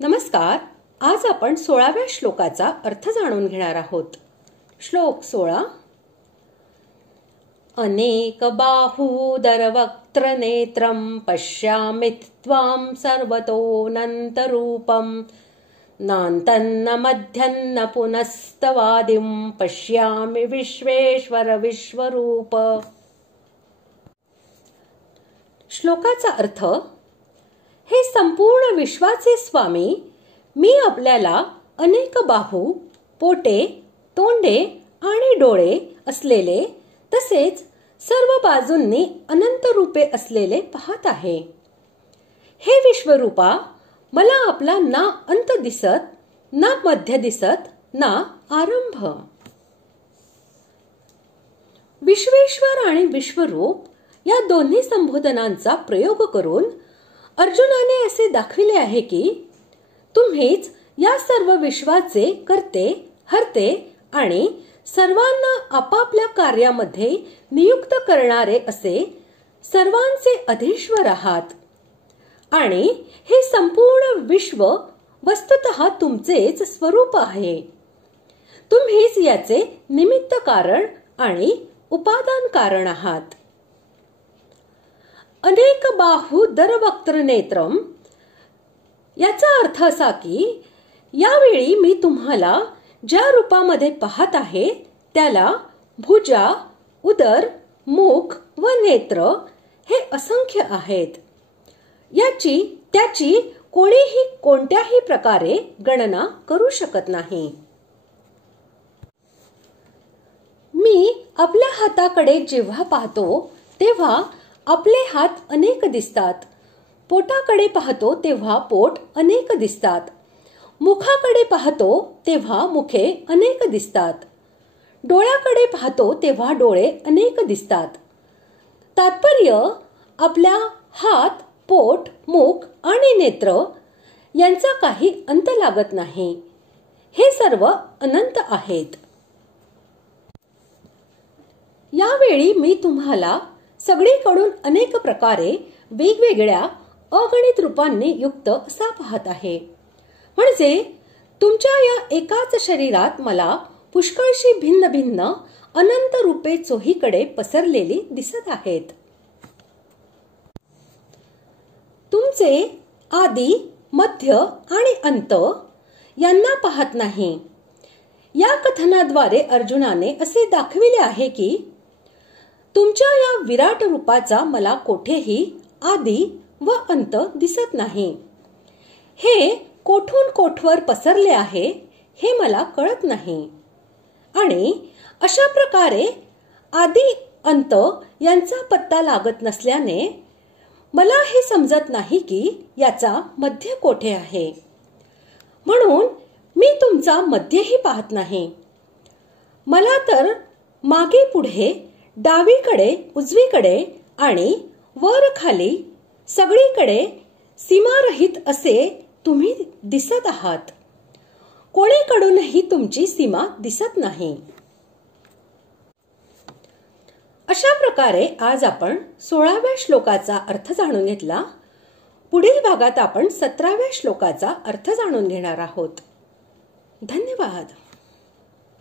नमस्कार. आज आपण 16व्या श्लोकाचा अर्थ जाणून घेणार आहोत. श्लोक 16. अनेक बाहूदर वक्त्र नेत्रम पश्यामि त्वां सर्वतोऽनंत रूपम नान्तन्न मध्यन्न पुनस्तवादिं पश्यामि विश्वेश्वर विश्वरूप. श्लोकाचा अर्थ: हे संपूर्ण विश्वाचे स्वामी, मी आपल्याला अनेक बाहू, पोटे, तोंडे आणि डोळे असलेले तसेच सर्व बाजूंनी अनंत रूपे असलेले पाहत आहे. हे विश्वरूपा, मला आपला ना अंत दिसत, ना मध्य दिसत, ना आरंभ. विश्वेश्वर आणि विश्वरूप या दोन्ही संबोधनांचा प्रयोग करून अर्जुनाने असे दाखविले आहे की तुम्हीच या सर्व विश्वाचे करते, हरते आणि सर्वांना आपापल्या कार्यामध्ये नियुक्त करणारे असे सर्वांचे अधीश्वर आहात आणि हे संपूर्ण विश्व वस्तुतः तुमचेच स्वरूप आहे. तुम्हीच याचे निमित्त कारण आणि उपादान कारण आहात. अनेक बाहूदर वक्त्र नेत्रम याचा अर्थ असा की यावेळी मी तुम्हाला ज्या रूपामध्ये पाहत आहे त्याला भुजा, उदर, मुख व नेत्र हे असंख्य आहेत. याची त्याची कोणीही कोणत्याही प्रकारे गणना करू शकत नाही. मी आपल्या हाताकडे जेव्हा पाहतो तेव्हा आपले हात अनेक दिसतात. पोटाकडे पाहतो तेव्हा पोट अनेक दिसतात. मुखाकडे पाहतो तेव्हा मुखे अनेक दिसतात. डोळ्याकडे पाहतो तेव्हा डोळे अनेक दिसतात. तात्पर्य, आपल्या हात, पोट, मुख आणि नेत्र यांचा काही अंत लागत नाही. हे सर्व अनंत आहेत. यावेळी मी तुम्हाला सगळीकडून अनेक प्रकारे वेगवेगळ्या अगणित रूपांनी युक्त असा पाहत आहे. म्हणजे तुमच्या या एकाच शरीरात मला पुष्कळशी भिन्न भिन्न अनंत रूपे चोहीकडे पसरलेली दिसत आहेत. तुमचे आदी, मध्य आणि अंत यांना पाहत नाही. या कथनाद्वारे अर्जुनाने असे दाखविले आहे की तुमच्या या विराट रूपाचा मला कोठेही आदी व अंत दिसत नाही. हे कोठून कोठवर पसरले आहे हे मला कळत नाही आणि अशा प्रकारे आदी अंत यांचा पत्ता लागत नसल्याने मला हे समजत नाही की याचा मध्य कोठे आहे. म्हणून मी तुमचा मध्यही पाहत नाही. मला तर मागे पुढे, डावीकडे, उजवीकडे आणि वर खाली सगळीकडे सीमारहित असे तुम्ही दिसत आहात. कोणीकडूनही तुमची सीमा दिसत नाही. अशा प्रकारे आज आपण 16व्या श्लोकाचा अर्थ जाणून घेतला. पुढील भागात आपण 17व्या श्लोकाचा अर्थ जाणून घेणार आहोत. धन्यवाद.